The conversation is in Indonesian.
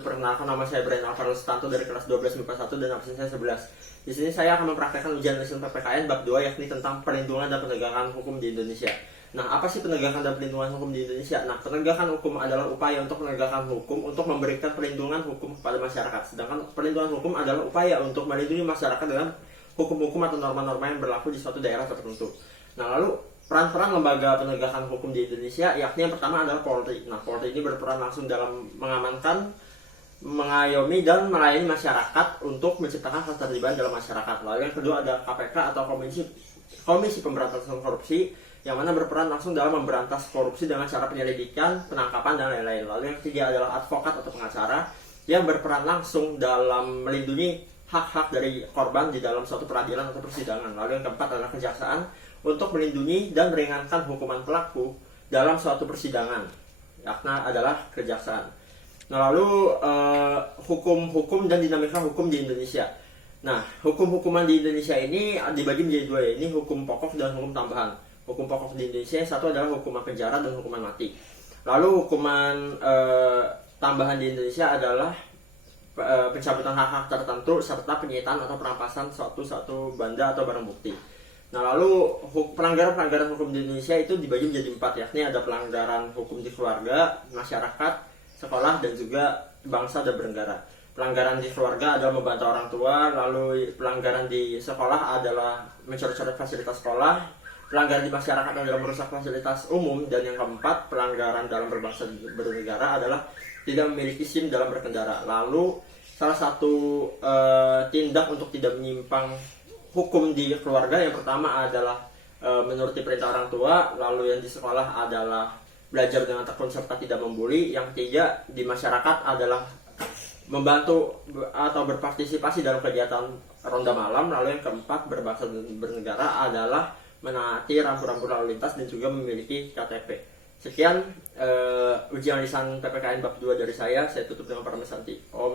Perkenalkan, nama saya Brian Alvaro Sutanto dari kelas 12 MIPA 1 dan absen saya 11. Di sini saya akan mempraktekkan ujian nasional PPKN bab 2, yakni tentang perlindungan dan penegakan hukum di Indonesia. Nah, apa sih penegakan dan perlindungan hukum di Indonesia? Nah, penegakan hukum adalah upaya untuk menegakkan hukum untuk memberikan perlindungan hukum kepada masyarakat. Sedangkan perlindungan hukum adalah upaya untuk melindungi masyarakat dalam hukum-hukum atau norma-norma yang berlaku di suatu daerah tertentu. Nah, lalu peran-peran lembaga penegakan hukum di Indonesia, yakni yang pertama adalah Polri. Nah, Polri ini berperan langsung dalam mengamankan, mengayomi, dan melayani masyarakat untuk menciptakan ketertiban dalam masyarakat. Lalu yang kedua ada KPK atau Komisi Pemberantasan Korupsi, yang mana berperan langsung dalam memberantas korupsi dengan cara penyelidikan, penangkapan, dan lain-lain. Lalu yang ketiga adalah advokat atau pengacara, yang berperan langsung dalam melindungi hak-hak dari korban di dalam suatu peradilan atau persidangan. Lalu yang keempat adalah kejaksaan, untuk melindungi dan meringankan hukuman pelaku dalam suatu persidangan, yakni adalah kejaksaan. Nah, lalu hukum-hukum dan dinamika hukum di Indonesia. Nah, hukum-hukuman di Indonesia ini dibagi menjadi dua, ini hukum pokok dan hukum tambahan. Hukum pokok di Indonesia yang satu adalah hukuman penjara dan hukuman mati. Lalu hukuman tambahan di Indonesia adalah pencabutan hak-hak tertentu serta penyitaan atau perampasan suatu benda atau barang bukti. Nah, lalu pelanggaran-pelanggaran hukum di Indonesia itu dibagi menjadi 4, yakni ada pelanggaran hukum di keluarga, masyarakat, sekolah, dan juga bangsa dan bernegara. Pelanggaran di keluarga adalah membantu orang tua, lalu pelanggaran di sekolah adalah mencoret-coret fasilitas sekolah, pelanggaran di masyarakat adalah merusak fasilitas umum, dan yang keempat, pelanggaran dalam berbangsa dan bernegara adalah tidak memiliki SIM dalam berkendara. Lalu salah satu tindak untuk tidak menyimpang hukum di keluarga yang pertama adalah menuruti perintah orang tua, lalu yang di sekolah adalah belajar dengan tekun serta tidak membuli, yang ketiga di masyarakat adalah membantu atau berpartisipasi dalam kegiatan ronda malam, lalu yang keempat berbangsa dan bernegara adalah menaati rambu-rambu lalu lintas dan juga memiliki KTP. Sekian ujian lisan PPKN bab 2 dari saya tutup dengan para Santi Om.